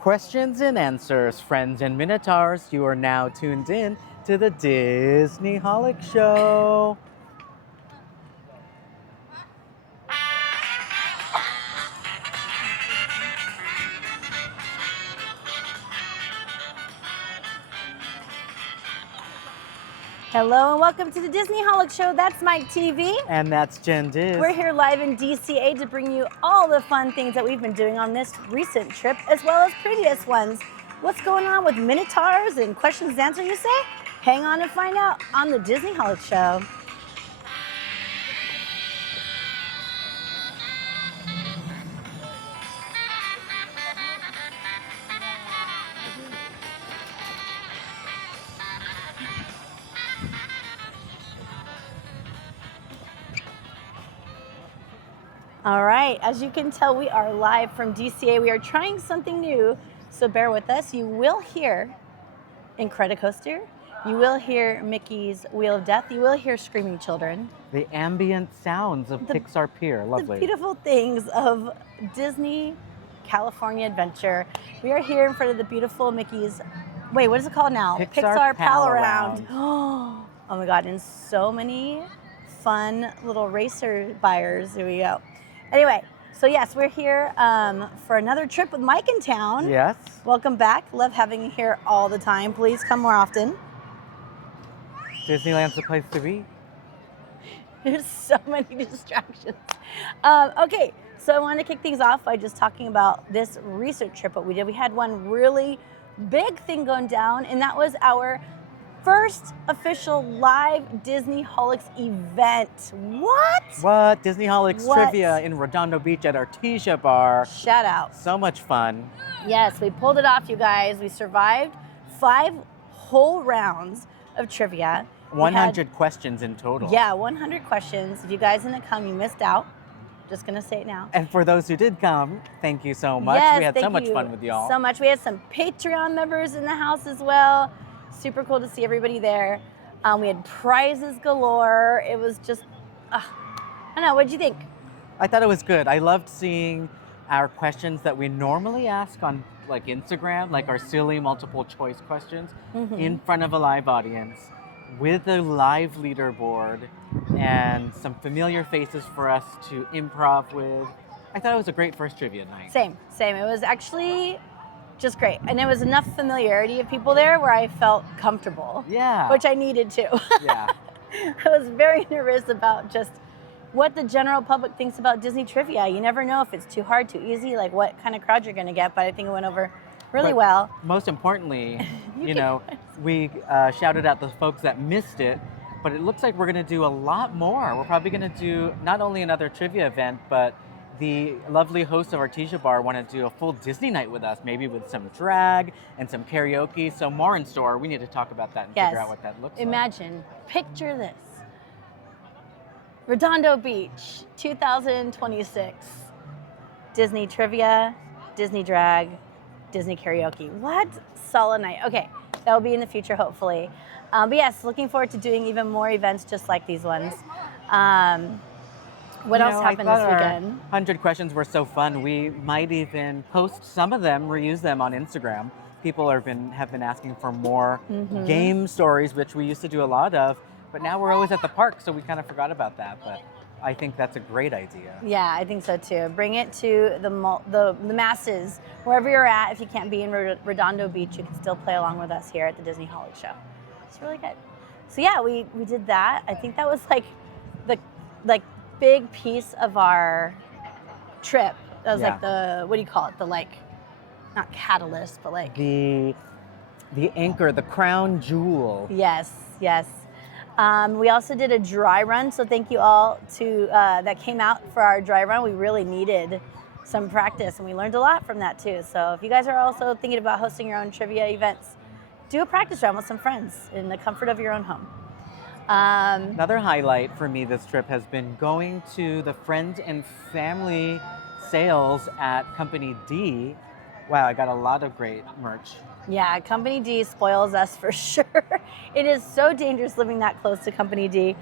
Questions and answers, friends and Minotaurs. You are now tuned in to the Disneyholics show. Hello and welcome to the Disneyholics show. That's Mike TV. And that's Jen Diz. We're here live in DCA to bring you all the fun things that we've been doing on this recent trip, as well as previous ones. What's going on with Minotaurs and Questions and Answers, you say? Hang on to find out on the Disneyholics show. All right, as you can tell, we are live from DCA. We are trying something new, so bear with us. You will hear Incredicoaster. You will hear Mickey's Wheel of Death. You will hear Screaming Children. The ambient sounds of Pixar Pier, lovely. The beautiful things of Disney California Adventure. We are here in front of the beautiful Mickey's, wait, what is it called now? Pixar Pal-Around. Oh my God, and so many fun little racer buyers. Here we go. Anyway, so yes, we're here for another trip with Mike in town. Yes. Welcome back. Love having you here all the time. Please come more often. Disneyland's the place to be. There's so many distractions. Okay, so I want to kick things off by just talking about this research trip that we did. We had one really big thing going down, and that was our first official live Disneyholics event. What? What? Disneyholics trivia in Redondo Beach at Artesia Bar. Shout out. So much fun. Yes, we pulled it off, you guys. We survived 5 whole rounds of trivia. 100 questions in total. Yeah, 100 questions. If you guys didn't come, you missed out. Just gonna say it now. And for those who did come, thank you so much. Yes, we had so much fun with y'all. So much. We had some Patreon members in the house as well. Super cool to see everybody there. We had prizes galore. It was just, I don't know, what'd you think? I thought it was good. I loved seeing our questions that we normally ask on like Instagram, like our silly multiple choice questions, in front of a live audience with a live leaderboard and some familiar faces for us to improv with. I thought it was a great first trivia night. Same. It was actually just great. And there was enough familiarity of people there where I felt comfortable. Yeah. Which I needed to. Yeah. I was very nervous about just what the general public thinks about Disney trivia. You never know if it's too hard, too easy, like what kind of crowd you're going to get, but I think it went over really well. Most importantly, you know, we shouted out the folks that missed it, but it looks like we're going to do a lot more. We're probably going to do not only another trivia event, but the lovely host of Artesia Bar wanted to do a full Disney night with us, maybe with some drag and some karaoke. So more in store. We need to talk about that and figure out what that looks like. Imagine, picture this. Redondo Beach, 2026. Disney trivia, Disney drag, Disney karaoke. What? Solid night. Okay, that will be in the future, hopefully. But yes, looking forward to doing even more events just like these ones. What else happened this weekend? 100 questions were so fun. We might even post some of them, reuse them on Instagram. People have been asking for more game stories, which we used to do a lot of, but now we're always at the park, so we kind of forgot about that. But I think that's a great idea. Yeah, I think so too. Bring it to the masses, wherever you're at. If you can't be in Redondo Beach, you can still play along with us here at the Disneyholics show. It's really good. So yeah, we did that. I think that was like the big piece of our trip. That was like the, what do you call it? The like, not catalyst, but like the anchor, the crown jewel. Yes. We also did a dry run, so thank you all to that came out for our dry run. We really needed some practice, and we learned a lot from that too. So if you guys are also thinking about hosting your own trivia events, do a practice run with some friends in the comfort of your own home. Another highlight for me this trip has been going to the friends and family sales at Company D. Wow, I got a lot of great merch. Yeah, Company D spoils us for sure. It is so dangerous living that close to Company D.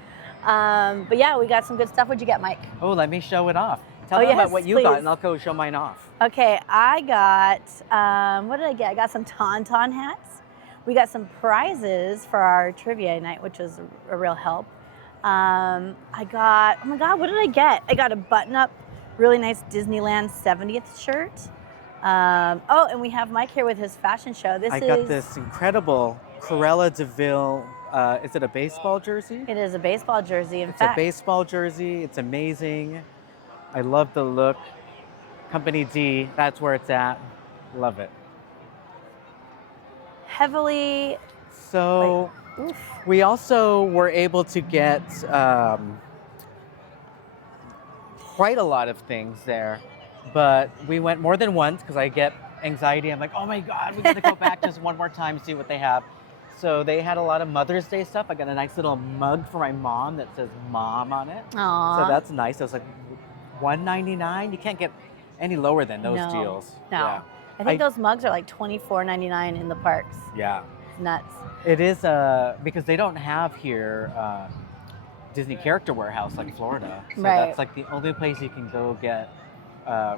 But yeah, we got some good stuff. What'd you get, Mike? Oh, let me show it off. Tell them yes, about what you please. got, and I'll go show mine off. Okay, I got, what did I get? I got some Tauntaun hats. We got some prizes for our trivia night, which was a real help. I got, oh my God, what did I get? I got a button-up, really nice Disneyland 70th shirt. Oh, and we have Mike here with his fashion show. I got this incredible Cruella de Vil, is it a baseball jersey? It is a baseball jersey, in It's fact. a baseball jersey. It's amazing. I love the look. Company D, that's where it's at. Love it. Heavily, So oof. we also were able to get quite a lot of things there, but we went more than once because I get anxiety. I'm like, oh my God, we gotta go back just one more time, see what they have. So they had a lot of Mother's Day stuff. I got a nice little mug for my mom that says Mom on it. Aww. So that's nice. It was like $1.99. You can't get any lower than those deals. No. Yeah. I think those mugs are like $24.99 in the parks. Yeah. It's nuts. It is because they don't have here Disney Character Warehouse like Florida. So Right. that's like the only place you can go get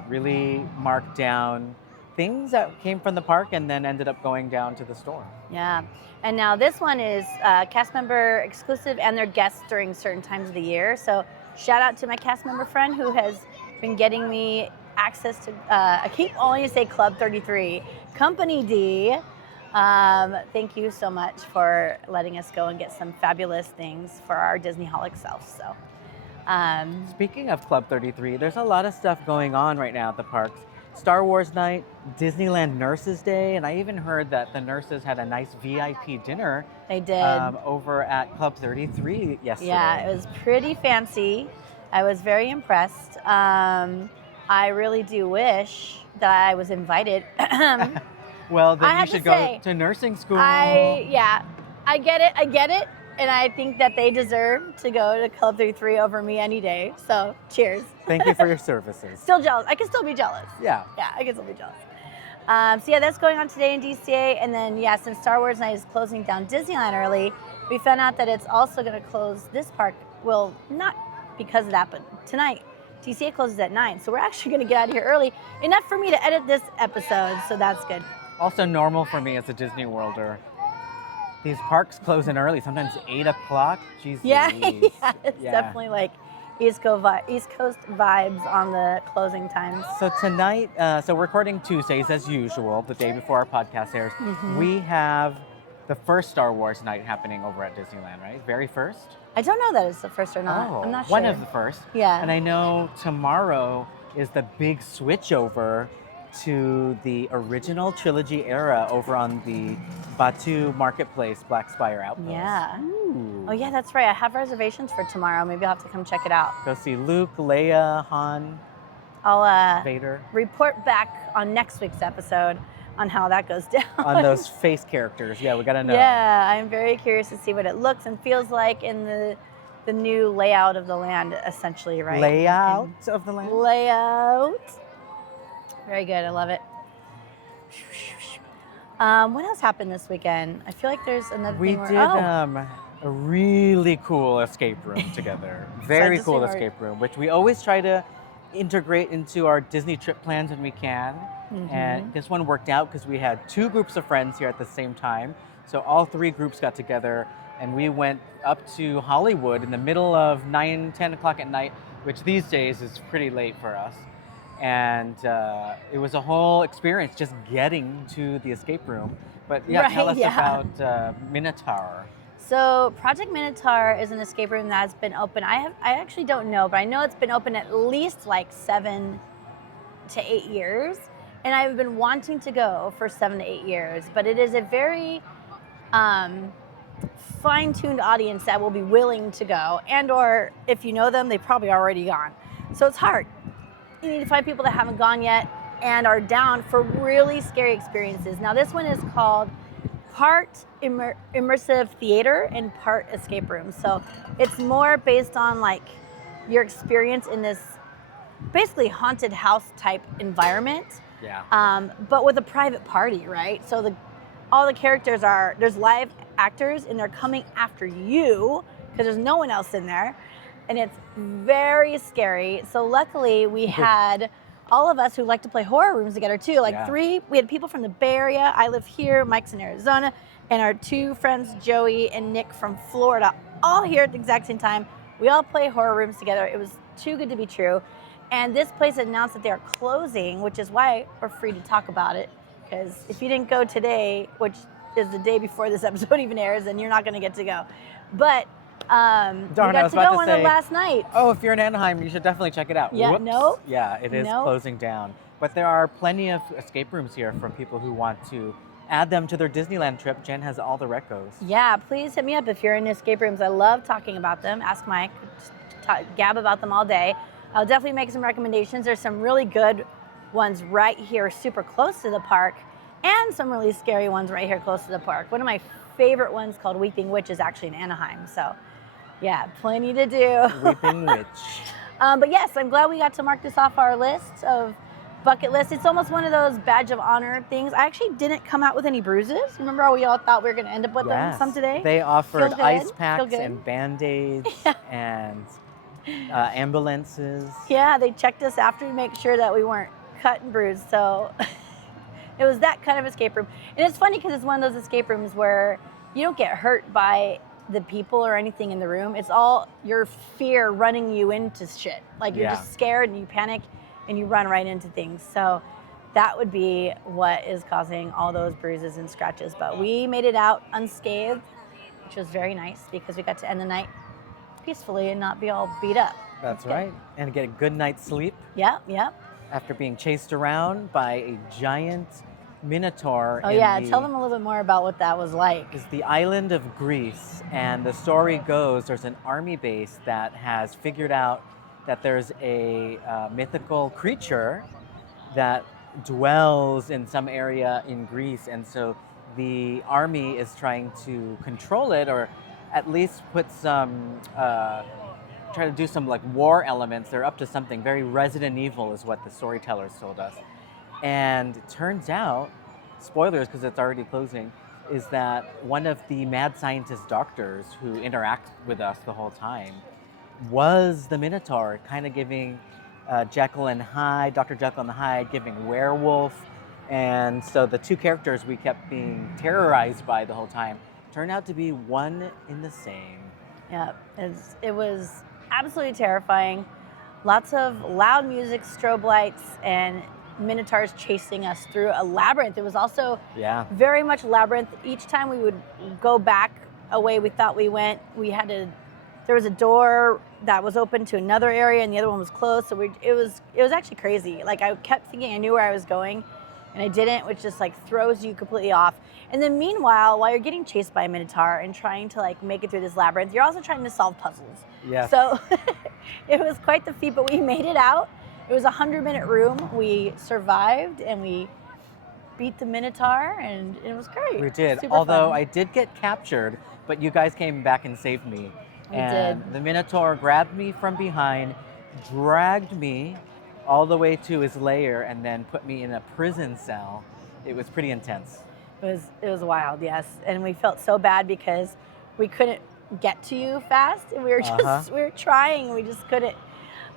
really marked down things that came from the park and then ended up going down to the store. Yeah. And now this one is cast member exclusive and their guests during certain times of the year. So shout out to my cast member friend who has been getting me access to, I keep only say Club 33, Company D. Thank you so much for letting us go and get some fabulous things for our Disneyholic self. So, Speaking of Club 33, there's a lot of stuff going on right now at the parks. Star Wars night, Disneyland Nurses Day, and I even heard that the nurses had a nice VIP dinner. they did. Over at Club 33 yesterday. Yeah, it was pretty fancy. I was very impressed. I really do wish that I was invited. Well, then I you have should to go say, to nursing school. I get it. And I think that they deserve to go to Club 33 over me any day. So cheers. Thank you for your services. Still jealous. I can still be jealous. Yeah. Yeah, I can still be jealous. So yeah, that's going on today in DCA. And then yeah, since Star Wars Night is closing down Disneyland early, we found out that it's also going to close this park. Well, not because of that, but tonight. DCA closes at 9. So we're actually going to get out of here early. Enough for me to edit this episode. So that's good. Also normal for me as a Disney Worlder. These parks closing early, sometimes 8 o'clock. Jeez Yeah, Louise. yeah, it's definitely like East Coast vibes on the closing times. So tonight, so we're recording Tuesdays as usual, the day before our podcast airs. Mm-hmm. We have the first Star Wars night happening over at Disneyland, right? Very first? I don't know that it's the first or not. I'm not sure. One of the first. Yeah. And I know tomorrow is the big switchover to the original trilogy era over on the Batu Marketplace Black Spire Outpost. Yeah. Ooh. Oh yeah, that's right. I have reservations for tomorrow. Maybe I'll have to come check it out. Go see Luke, Leia, Han, I'll Vader. report back on next week's episode on how that goes down. On those face characters. Yeah, we gotta know. Yeah, I'm very curious to see what it looks and feels like in the new layout of the land, essentially, right? Layout of the land? Layout. Very good. I love it. What else happened this weekend? I feel like there's another We thing did a really cool escape room together. Very Disney cool World. escape room, which we always try to integrate into our Disney trip plans when we can. Mm-hmm. And this one worked out because we had 2 groups of friends here at the same time. So all 3 groups got together and we went up to Hollywood in the middle of 9, 10 o'clock at night, which these days is pretty late for us. And it was a whole experience just getting to the escape room. But yeah, tell us about Minotaur. So Project Minotaur is an escape room that's been open. I actually don't know, but I know it's been open at least like 7 to 8 years. And I've been wanting to go for 7 to 8 years. But it is a very fine-tuned audience that will be willing to go. And or if you know them, they've probably already gone. So it's hard. You need to find people that haven't gone yet and are down for really scary experiences. Now this one is called part immersive theater and part escape room. So it's more based on like your experience in this basically haunted house type environment. Yeah. But with a private party, right? So all the characters there's live actors and they're coming after you because there's no one else in there. and it's very scary. So luckily we had all of us who like to play horror rooms together too. Like we had people from the Bay Area. I live here, Mike's in Arizona, and our two friends, Joey and Nick from Florida, all here at the exact same time. We all play horror rooms together. It was too good to be true. And this place announced that they're closing, which is why we're free to talk about it. Because if you didn't go today, which is the day before this episode even airs, then you're not going to get to go. But we got to go on the last night. Oh, if you're in Anaheim, you should definitely check it out. Yeah, Whoops. no. Yeah, it is closing down. But there are plenty of escape rooms here from people who want to add them to their Disneyland trip. Jen has all the recos. Yeah, please hit me up if you're in escape rooms. I love talking about them. Ask Mike. Gab about them all day. I'll definitely make some recommendations. There's some really good ones right here super close to the park, and some really scary ones right here close to the park. One of my favorite ones called Weeping Witch is actually in Anaheim. So yeah, plenty to do. Weeping Witch. But yes, I'm glad we got to mark this off our list of bucket list. It's almost one of those badge of honor things. I actually didn't come out with any bruises. Remember how we all thought we were going to end up with them some today? They offered ice packs and Band-Aids and ambulances. Yeah, they checked us after to make sure that we weren't cut and bruised. So it was that kind of escape room. And it's funny because it's one of those escape rooms where you don't get hurt by the people or anything in the room. It's all your fear running you into shit. Like you're just scared and you panic and you run right into things. So that would be what is causing all those bruises and scratches. But we made it out unscathed, which was very nice because we got to end the night peacefully and not be all beat up. That's right. And get a good night's sleep. Yep. After being chased around by a giant Minotaur. Oh yeah, tell them a little bit more about what that was like. It's the island of Greece, and the story goes there's an army base that has figured out that there's a mythical creature that dwells in some area in Greece, and so the army is trying to control it, or at least put some, try to do some like war elements. They're up to something very Resident Evil is what the storytellers told us. And it turns out, spoilers because it's already closing, is that one of the mad scientist doctors who interact with us the whole time was the Minotaur, kind of giving Jekyll and Hyde, Dr. Jekyll and Hyde, giving werewolf. And so the two characters we kept being terrorized by the whole time turned out to be one in the same. Yeah, it was absolutely terrifying. Lots of loud music, strobe lights, and Minotaurs chasing us through a labyrinth. It was also very much labyrinth. Each time we would go back a way we thought we went, there was a door that was open to another area and the other one was closed. So it was actually crazy. Like I kept thinking I knew where I was going and I didn't, which just like throws you completely off. And then meanwhile, while you're getting chased by a Minotaur and trying to like make it through this labyrinth, you're also trying to solve puzzles. Yeah. So it was quite the feat, but we made it out. It was a 100-minute room. We survived and we beat the Minotaur and it was great. We did. Super Although fun. I did get captured, but you guys came back and saved me. We and did. The Minotaur grabbed me from behind, dragged me all the way to his lair, and then put me in a prison cell. It was pretty intense. It was wild, yes. And we felt so bad because we couldn't get to you fast. And we were trying, we just couldn't.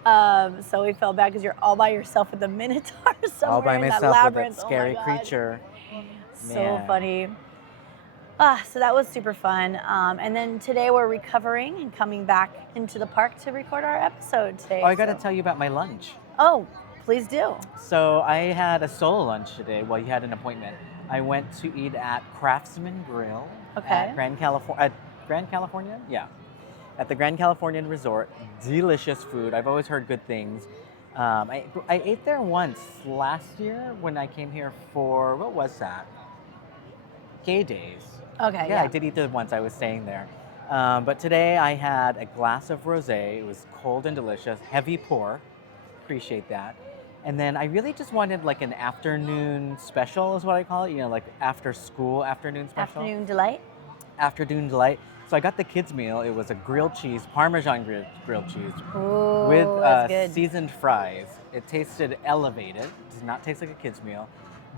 So we felt bad because you're all by yourself with the Minotaur somewhere all by in myself that labyrinth. with that scary creature. So funny. So that was super fun. And then today we're recovering and coming back into the park to record our episode today. Oh, I got to tell you about my lunch. Oh, please do. So I had a solo lunch today. Well, you had an appointment. I went to eat at Craftsman Grill at Grand California? Yeah. At the Grand Californian Resort. Delicious food. I've always heard good things. I ate there once last year when I came here for, what was that? Gay Days. Okay, Yeah, I did eat there once. I was staying there. But today I had a glass of rosé. It was cold and delicious. Heavy pour. Appreciate that. And then I really just wanted like an afternoon special is what I call it. You know, like after school afternoon special. Afternoon delight. Afternoon delight. So I got the kids meal. It was a grilled cheese, Parmesan grilled cheese. Ooh, with that's good. seasoned fries. It tasted elevated. It does not taste like a kid's meal.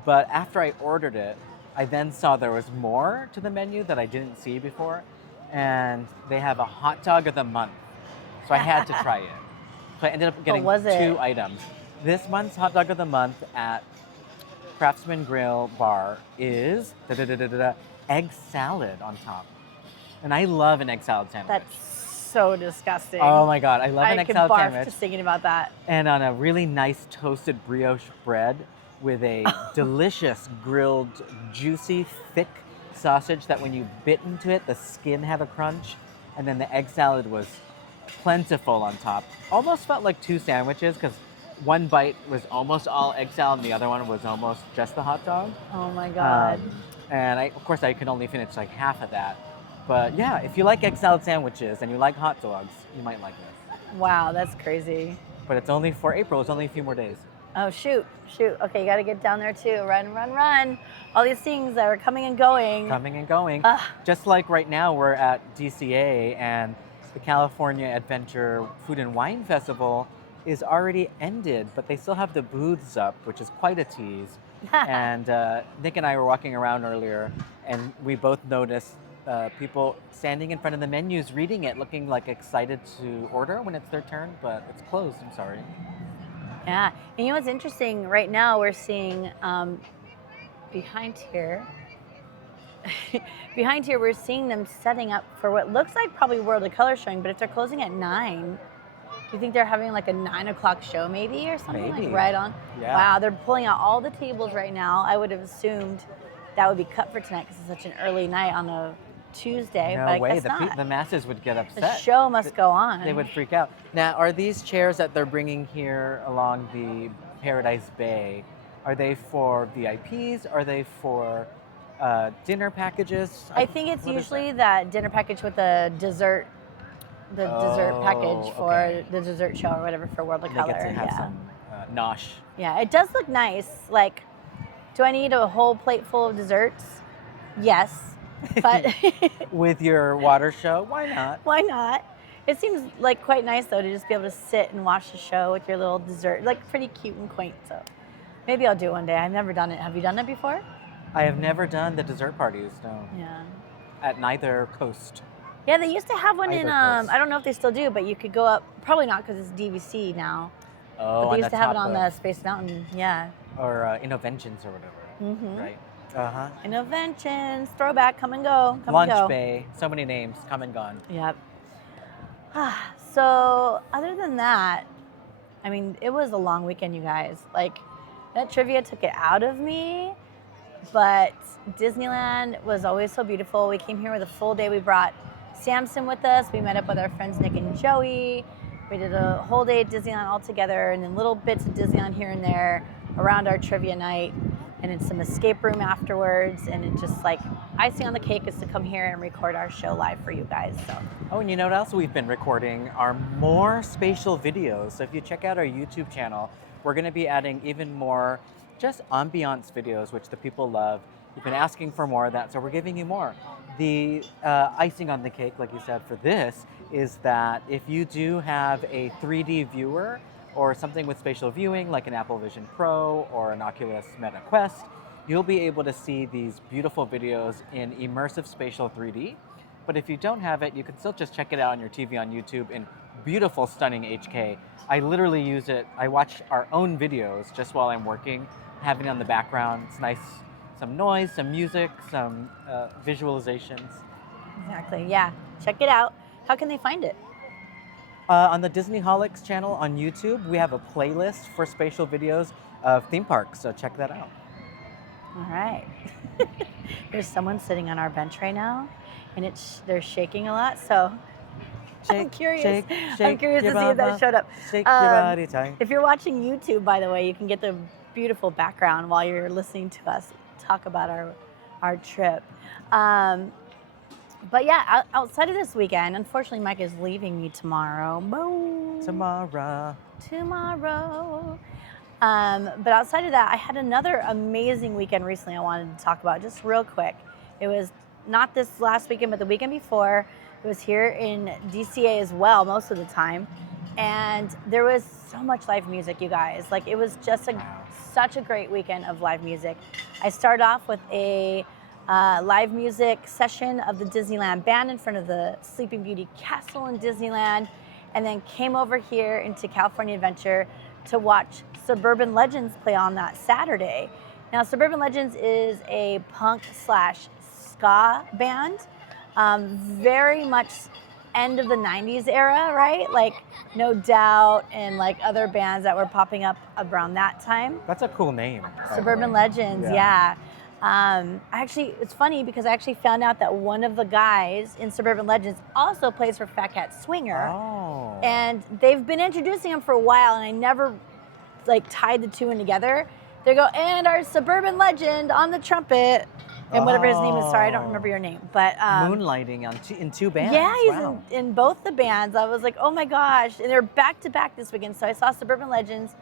But after I ordered it, I then saw there was more to the menu that I didn't see before. And they have a hot dog of the month. So I had to try it. So I ended up getting was it? 2 items. This month's hot dog of the month at Craftsman Grill Bar is egg salad on top. And I love an egg salad sandwich. That's so disgusting. Oh my God, I love an egg salad I could barf sandwich. just thinking about that. And on a really nice toasted brioche bread with a delicious grilled, juicy, thick sausage that when you bit into it, the skin had a crunch. And then the egg salad was plentiful on top. Almost felt like 2 sandwiches because one bite was almost all egg salad and the other one was almost just the hot dog. Oh my God. And of course, I could only finish like half of that. But yeah, if you like egg salad sandwiches and you like hot dogs, you might like this. Wow, that's crazy. But it's only for April. It's only a few more days. Oh, shoot. Okay, you got to get down there too. Run. All these things that are coming and going. Just like right now, we're at DCA and the California Adventure Food and Wine Festival is already ended, but they still have the booths up, which is quite a tease. And Nick and I were walking around earlier, and we both noticed people standing in front of the menus, reading it, looking like excited to order when it's their turn, but it's closed, I'm sorry. Yeah, and you know what's interesting? Right now we're seeing behind here we're seeing them setting up for what looks like probably World of Color showing, but if they're closing at 9, do you think they're having like a 9 o'clock show maybe or something? Maybe. Like right on? Yeah. Wow, they're pulling out all the tables right now. I would have assumed that would be cut for tonight because it's such an early night on a Tuesday, No but I way, guess not. the masses would get upset. The show must go on. They would freak out. Now, are these chairs that they're bringing here along the Paradise Bay, are they for VIPs? Are they for dinner packages? I think it's usually that dinner package with the dessert, dessert package for the dessert show or whatever for World of Color. They get to have some nosh. Yeah, it does look nice. Like, do I need a whole plate full of desserts? Yes. But with your water show, why not? Why not? It seems like quite nice though to just be able to sit and watch the show with your little dessert, like pretty cute and quaint. So maybe I'll do it one day. I've never done it. Have you done it before? I have never done the dessert parties. No. Yeah. At neither coast. Yeah, they used to have one in. I don't know if they still do, but you could go up. Probably not because it's DVC now. Oh, but they used to have it on the Space Mountain. Yeah. Or Innoventions or whatever. Mm-hmm. Right. Innoventions, throwback, come and go. Lunch Bay, so many names, come and gone. Yep. So other than that, I mean, it was a long weekend, you guys. Like, that trivia took it out of me, but Disneyland was always so beautiful. We came here with a full day. We brought Samson with us. We met up with our friends Nick and Joey. We did a whole day at Disneyland all together, and then little bits of Disneyland here and there around our trivia night. And it's some escape room afterwards, and it's just like icing on the cake is to come here and record our show live for you guys. So. Oh, and you know what else we've been recording are more spatial videos. So if you check out our YouTube channel, we're going to be adding even more just ambiance videos, which the people love. You've been asking for more of that, so we're giving you more. The icing on the cake, like you said, for this is that if you do have a 3D viewer or something with spatial viewing like an Apple Vision Pro or an Oculus Meta Quest, you'll be able to see these beautiful videos in immersive spatial 3D. But if you don't have it, you can still just check it out on your TV on YouTube in beautiful, stunning HK. I literally use it, I watch our own videos just while I'm working, having it on the background. It's nice, some noise, some music, some visualizations. Exactly, yeah. Check it out. How can they find it? On the Disneyholics channel on YouTube, we have a playlist for spatial videos of theme parks, so check that out. All right. There's someone sitting on our bench right now, and they're shaking a lot, so I'm curious. I'm curious to see if that showed up. Shake your body tight. If you're watching YouTube, by the way, you can get the beautiful background while you're listening to us talk about our trip. But yeah, outside of this weekend, unfortunately, Mike is leaving me tomorrow. Boom. Tomorrow. But outside of that, I had another amazing weekend recently I wanted to talk about just real quick. It was not this last weekend, but the weekend before. It was here in DCA as well, most of the time. And there was so much live music, you guys. Like, it was just such a great weekend of live music. I started off with a live music session of the Disneyland Band in front of the Sleeping Beauty Castle in Disneyland. and then came over here into California Adventure to watch Suburban Legends play on that Saturday. Now, Suburban Legends is a punk / ska band, very much end of the 90s era, right? Like No Doubt and like other bands that were popping up around that time. That's a cool name. Suburban Legends, yeah. Actually, it's funny because I actually found out that one of the guys in Suburban Legends also plays for Fat Cat Swinger. Oh. And they've been introducing him for a while, and I never like tied the two in together. They go, and our Suburban Legend on the trumpet, and whatever his name is. Sorry, I don't remember your name, but moonlighting in two bands. Yeah, he's wow. in both the bands. I was like, oh my gosh, and they're back to back this weekend. So I saw Suburban Legends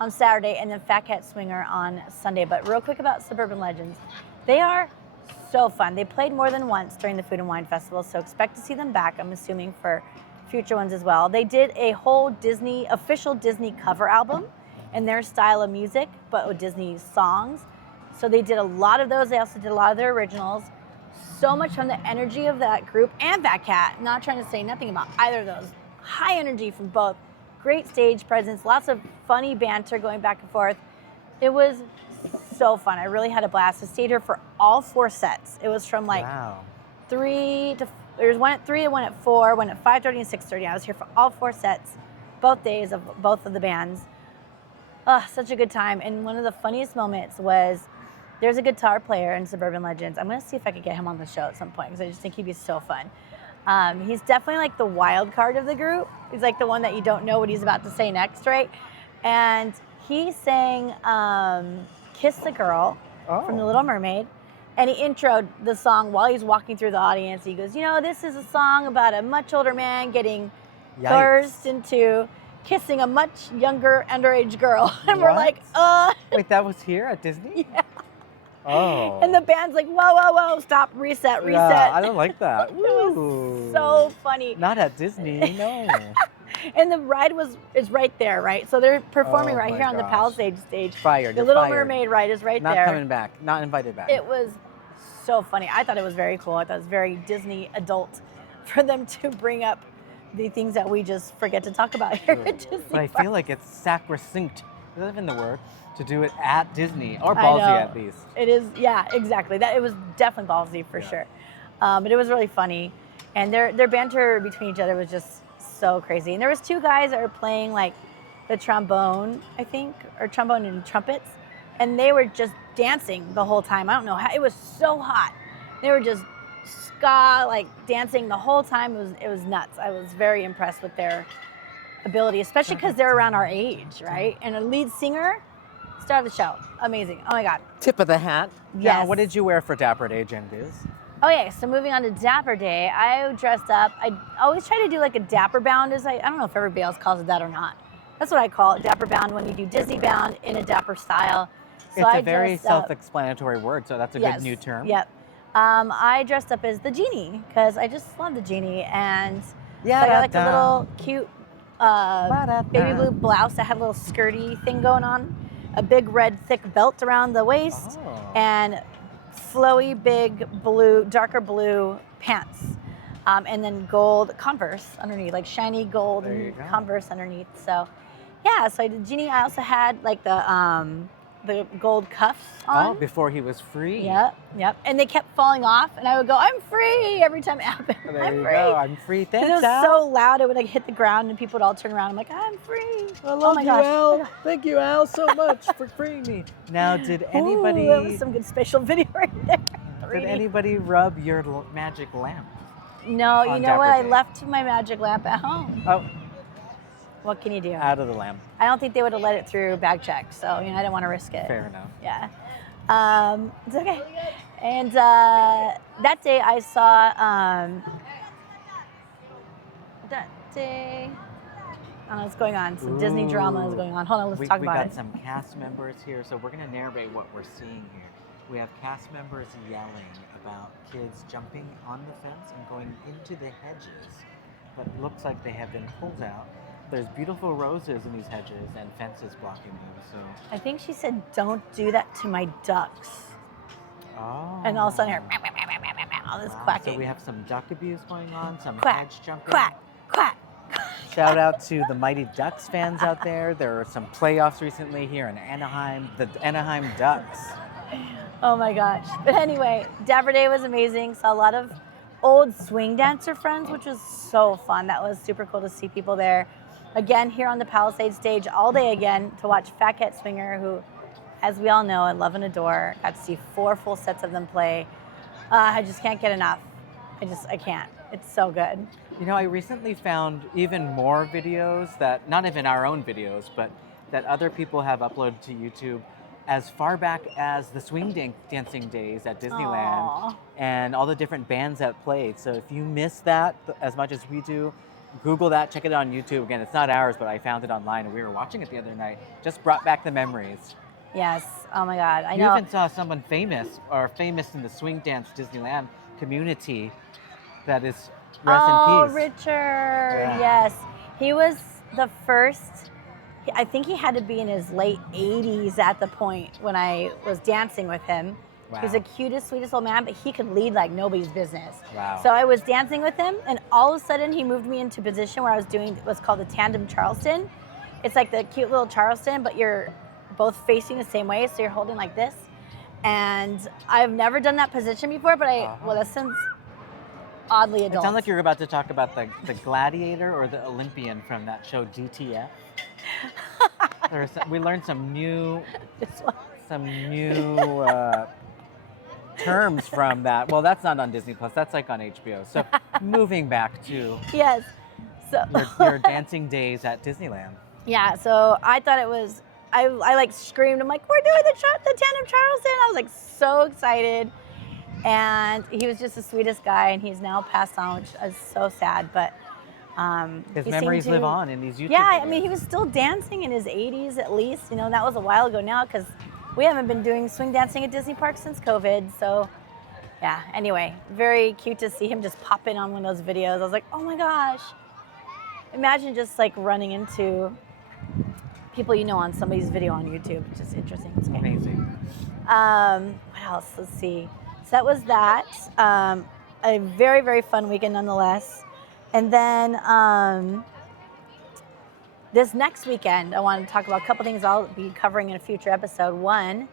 on Saturday, and then Fat Cat Swinger on Sunday. But real quick about Suburban Legends, they are so fun. They played more than once during the Food and Wine Festival, so expect to see them back, I'm assuming, for future ones as well. They did a whole official Disney cover album in their style of music, but with Disney songs. So they did a lot of those. They also did a lot of their originals. So much from the energy of that group and Fat Cat. Not trying to say nothing about either of those. High energy from both. Great stage presence. Lots of funny banter going back and forth. It was so fun. I really had a blast. I stayed here for all 4 sets. It was from like 3 to, there's one at 3 and one at 4, one at 5:30 and 6:30. I was here for all 4 sets, both days of both of the bands. Such a good time. And one of the funniest moments was, there's a guitar player in Suburban Legends. I'm gonna see if I could get him on the show at some point, because I just think he'd be so fun. He's definitely like the wild card of the group. He's like the one that you don't know what he's about to say next, right? And he sang Kiss the Girl from The Little Mermaid. And he introed the song while he's walking through the audience. He goes, this is a song about a much older man getting coerced into kissing a much younger underage girl. And we're like, Wait, that was here at Disney? Yeah. Oh. And the band's like, whoa, stop, reset. Yeah, I don't like that. It was so funny. Not at Disney, no. And the ride is right there, right? So they're performing right here on the Palisades stage. Fired. The Little Mermaid ride is right there. Not coming back. Not invited back. It was so funny. I thought it was very cool. I thought it was very Disney adult for them to bring up the things that we just forget to talk about here at Disney. But I feel like it's sacrosanct. Is that even the word? To do it at Disney, or ballsy at least. It is, yeah, exactly. It was definitely ballsy for sure. But it was really funny, and their banter between each other was just so crazy. And there was 2 guys that were playing like the trombone, I think, or trombone and trumpets, and they were just dancing the whole time. I don't know how. It was so hot. They were just ska, like dancing the whole time. It was nuts. I was very impressed with their ability, especially because they're around our age, right? And a lead singer. Star of the show. Amazing. Oh my God. Tip of the hat. Yes. Now, what did you wear for Dapper Day, Jen Diz? Okay, so moving on to Dapper Day, I dressed up. I always try to do like a Dapper Bound. I don't know if everybody else calls it that or not. That's what I call it, Dapper Bound, when you do Disney Bound in a Dapper style. So it's a very self-explanatory word, so that's a good new term. Yep. I dressed up as the genie because I just love the genie, and so I got like a little cute baby blue blouse that had a little skirty thing going on. A big red thick belt around the waist, and flowy big blue, darker blue pants, and then gold Converse underneath, like shiny gold Converse underneath. So yeah, so I did Genie. I also had like the gold cuffs on. Oh, before he was free. Yep. And they kept falling off, and I would go, "I'm free!" every time it happened. I'm free. Thanks, it was Al. so loud, it would like hit the ground, and people would all turn around. I'm like, "I'm free!" I love you, Al. Thank you, Al, so much for freeing me. Now, did anybody? That was some good spatial video right there. Did anybody rub your magic lamp? No, you know what? I left my magic lamp at home. Oh. What can you do? Out of the lamp. I don't think they would have let it through bag check, so I didn't want to risk it. Fair enough. Yeah. It's okay. And that day I saw that day. I don't know what's going on. Some Disney drama is going on. Hold on, let's talk about it. We got some cast members here, so we're going to narrate what we're seeing here. We have cast members yelling about kids jumping on the fence and going into the hedges, but it looks like they have been pulled out. There's beautiful roses in these hedges and fences blocking them. So I think she said, "Don't do that to my ducks." Oh. And all of a sudden, here, all this quacking. So we have some duck abuse going on, some quack, hedge jumping. Quack, quack. Shout out to the Mighty Ducks fans out there. There were some playoffs recently here in Anaheim, the Anaheim Ducks. Oh my gosh. But anyway, Dapper Day was amazing. Saw a lot of old swing dancer friends, which was so fun. That was super cool to see people there. Again, here on the Palisade stage all day again to watch Fat Cat Swinger, who, as we all know, I love and adore. Got to see 4 full sets of them play. I just can't get enough. I can't. It's so good. You know, I recently found even more videos that, not even our own videos, but that other people have uploaded to YouTube as far back as the swing dancing days at Disneyland. Aww. And all the different bands that played. So if you miss that as much as we do, Google that, check it out on YouTube. Again, it's not ours, but I found it online and we were watching it the other night. Just brought back the memories. Yes. Oh my God. I You know. even saw someone famous in the swing dance Disneyland community that is rest in peace. Richard. Yeah. Yes. He was the first, I think he had to be in his late 80s at the point when I was dancing with him. Wow. He was the cutest, sweetest old man, but he could lead like nobody's business. Wow. So I was dancing with him, and all of a sudden he moved me into a position where I was doing what's called the tandem Charleston. It's like the cute little Charleston, but you're both facing the same way, so you're holding like this. And I've never done that position before, but well, that sounds oddly adult. It sounds like you're about to talk about the gladiator or the Olympian from that show DTF. We learned some new terms from that. Well, that's not on Disney Plus. That's like on HBO. So moving back to yes, so your dancing days at Disneyland. Yeah. So I thought it was. I like screamed. I'm like, we're doing the tandem Charleston. I was like so excited, and he was just the sweetest guy. And he's now passed on, which is so sad. But his memories live on in these YouTube Yeah, videos. I mean, he was still dancing in his 80s at least. You know, that was a while ago now because we haven't been doing swing dancing at Disney Park since COVID. So, yeah, anyway, very cute to see him just pop in on one of those videos. I was like, oh my gosh. Imagine just like running into people you know on somebody's video on YouTube. It's just interesting. It's okay. Amazing. What else? Let's see. So that was that. A very, very fun weekend nonetheless. And then this next weekend, I want to talk about a couple things I'll be covering in a future episode. One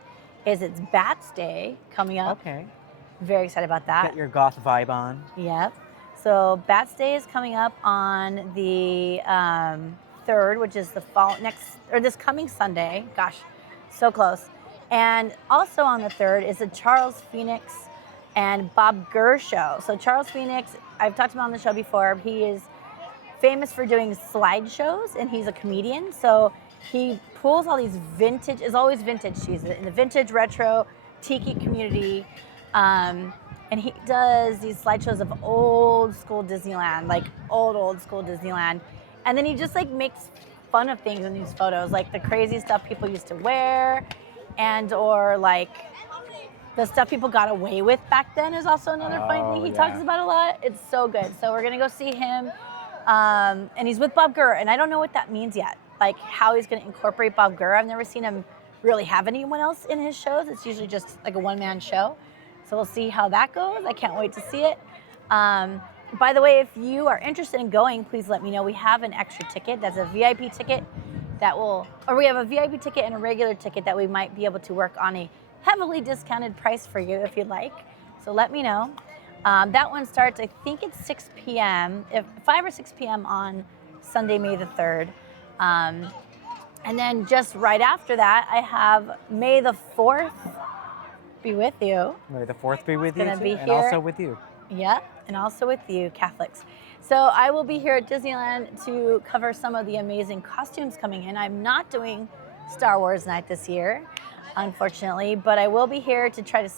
is it's Bats Day coming up. Okay. Very excited about that. Get your goth vibe on. Yep. So Bats Day is coming up on the 3rd, which is this coming Sunday. Gosh, so close. And also on the 3rd is the Charles Phoenix and Bob Gurr show. So Charles Phoenix, I've talked about on the show before. He is famous for doing slideshows, and he's a comedian. So he pulls all these vintage. It's always vintage. She's in the vintage retro tiki community, and he does these slideshows of old school Disneyland, like old school Disneyland. And then he just like makes fun of things in these photos, like the crazy stuff people used to wear, and or like the stuff people got away with back then is also another funny thing he talks about a lot. It's so good. So we're gonna go see him, and he's with Bob Gurr, and I don't know what that means yet, like how he's gonna incorporate Bob Gurr. I've never seen him really have anyone else in his shows. It's usually just like a one-man show. So we'll see how that goes. I can't wait to see it. By the way, if you are interested in going, please let me know. We have an extra ticket. That's a VIP ticket we have a VIP ticket and a regular ticket that we might be able to work on a heavily discounted price for you if you'd like. So let me know. That one starts, I think it's 6 p.m., 5 or 6 p.m. on Sunday, May the 3rd. And then just right after that, I have May the 4th be with you. May the 4th be with you Gonna too, be and here. also with you. Yeah, and also with you, Catholics. So I will be here at Disneyland to cover some of the amazing costumes coming in. I'm not doing Star Wars night this year, unfortunately, but I will be here to try to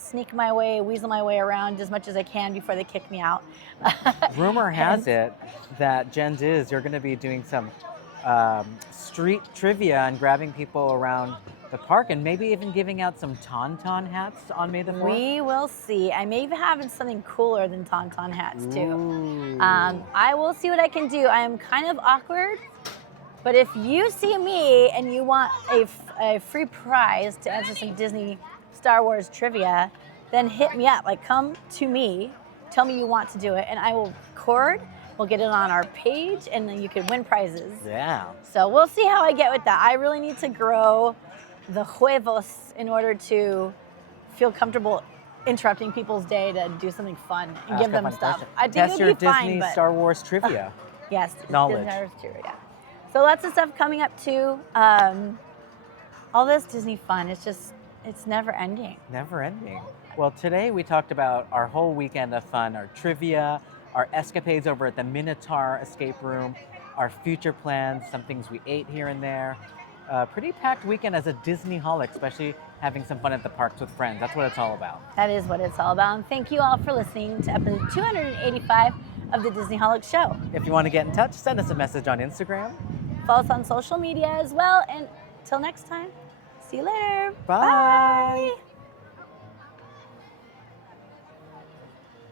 weasel my way around as much as I can before they kick me out. Rumor has it that Gen Diz, you're going to be doing some street trivia and grabbing people around the park and maybe even giving out some Tauntaun hats on May the 4th. We will see. I may be having something cooler than Tauntaun hats too. Ooh. I will see what I can do. I am kind of awkward, but if you see me and you want a free prize to answer some Disney Star Wars trivia, then hit me up. Like, come to me, tell me you want to do it, and I will record. we'll get it on our page, and then you can win prizes. Yeah. So we'll see how I get with that. I really need to grow the huevos in order to feel comfortable interrupting people's day to do something fun and Ask give a them fun stuff. question. I think Test it your would be Disney fine, but Star Wars trivia. yes, knowledge. Disney Star Wars too, yeah. So lots of stuff coming up too. All this Disney fun, it's never ending. Never ending. Well, today we talked about our whole weekend of fun, our trivia, our escapades over at the Minotaur escape room, our future plans, some things we ate here and there. Pretty packed weekend as a Disneyholic, especially having some fun at the parks with friends. That's what it's all about. That is what it's all about. And thank you all for listening to episode 285 of the Disneyholics Show. If you want to get in touch, send us a message on Instagram. Follow us on social media as well. And till next time, see you later. Bye. Bye.